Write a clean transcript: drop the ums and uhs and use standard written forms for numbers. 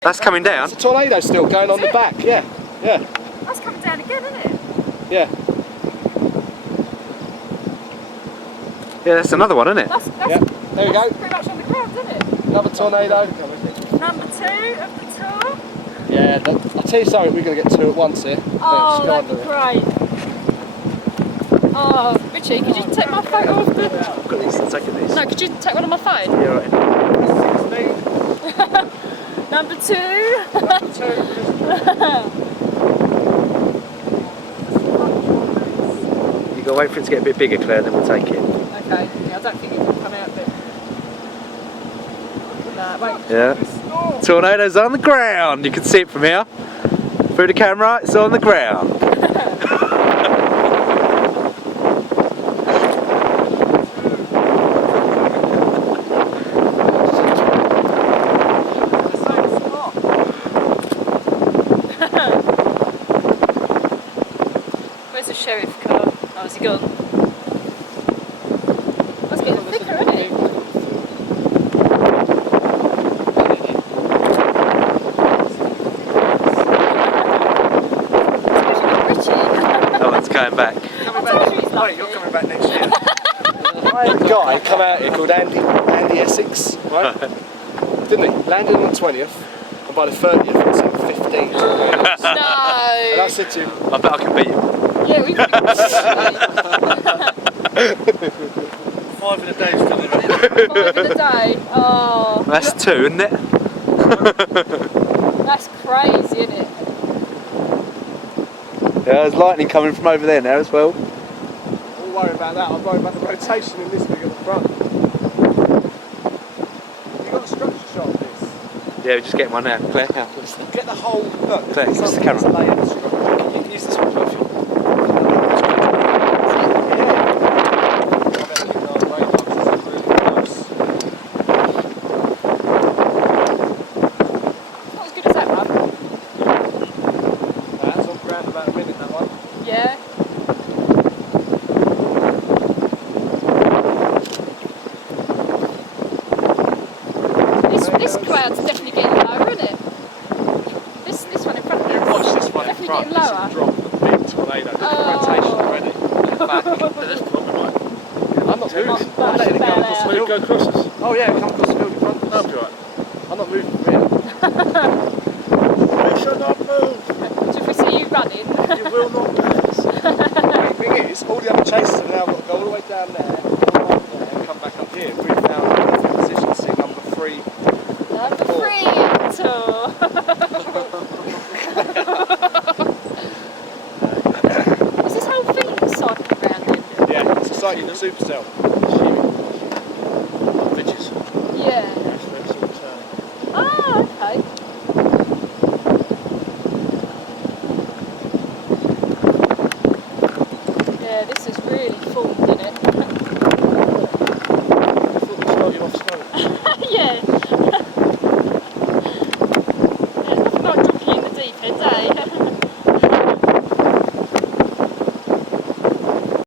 That's coming down? It's a tornado still going on the back, yeah. Yeah. That's coming down again, isn't it? Yeah. Yeah, that's another one, isn't it? That's, Yeah. There we go. pretty much on the ground, isn't it? Another tornado. Number 2 of the tour. Yeah, I'll tell you something, we're going to get two at once here. Oh, that'd be great. Oh, Richie, could you take my photo of the... I've got these, I'm taking these. No, could you take one on my phone? Yeah, right. Number 2. Number 2. You've got to wait for it to get a bit bigger, Claire, then we'll take it. Okay, yeah, I don't think it can come out, but... No, wait. Yeah. Tornado's on the ground. You can see it from here. Through the camera, it's on the ground. Where's the sheriff car? Oh, has he gone? That's getting thicker, isn't it? That one's going back. Wait, you're coming back next year. I had a guy come out here called Andy Essex, right? Didn't he? Landed on the 20th, and by the 30th he was on 15. No! And I said to him, I bet I can beat you. Yeah, we could. 5 in a day still in 5 in a day. Oh. That's 2, isn't it? That's crazy, isn't it? Yeah, there's lightning coming from over there now as well. Don't worry about that, I'm worried about the rotation in this thing at the front. You got a structure shot of this? Yeah, we're just getting one now. Claire, now. Get the whole look. Claire, use the camera. You can use this one too if you want. Not as good as that one. That's on ground about a minute, that one. Yeah. This cloud's definitely getting lower, isn't it? This one in front of us. Watch this one in Definitely front. getting This lower. will drop a big tornado. Look at the rotation already. I'm not moving. I'm letting it go across the field. Go across us. Oh yeah, come across the field in front of us. That'll be right. I'm not moving from here. You should not move. So if we see you running... You will not pass. The thing is, all the other chasers have now got to go all the way down there, come up there, and come back up here. We've now got in position to see number 3. Number 3 tour. Is this whole thing cycling around then? Yeah, it's a cycling supercell. Bitches. Yeah. That's all turn. Ah, okay.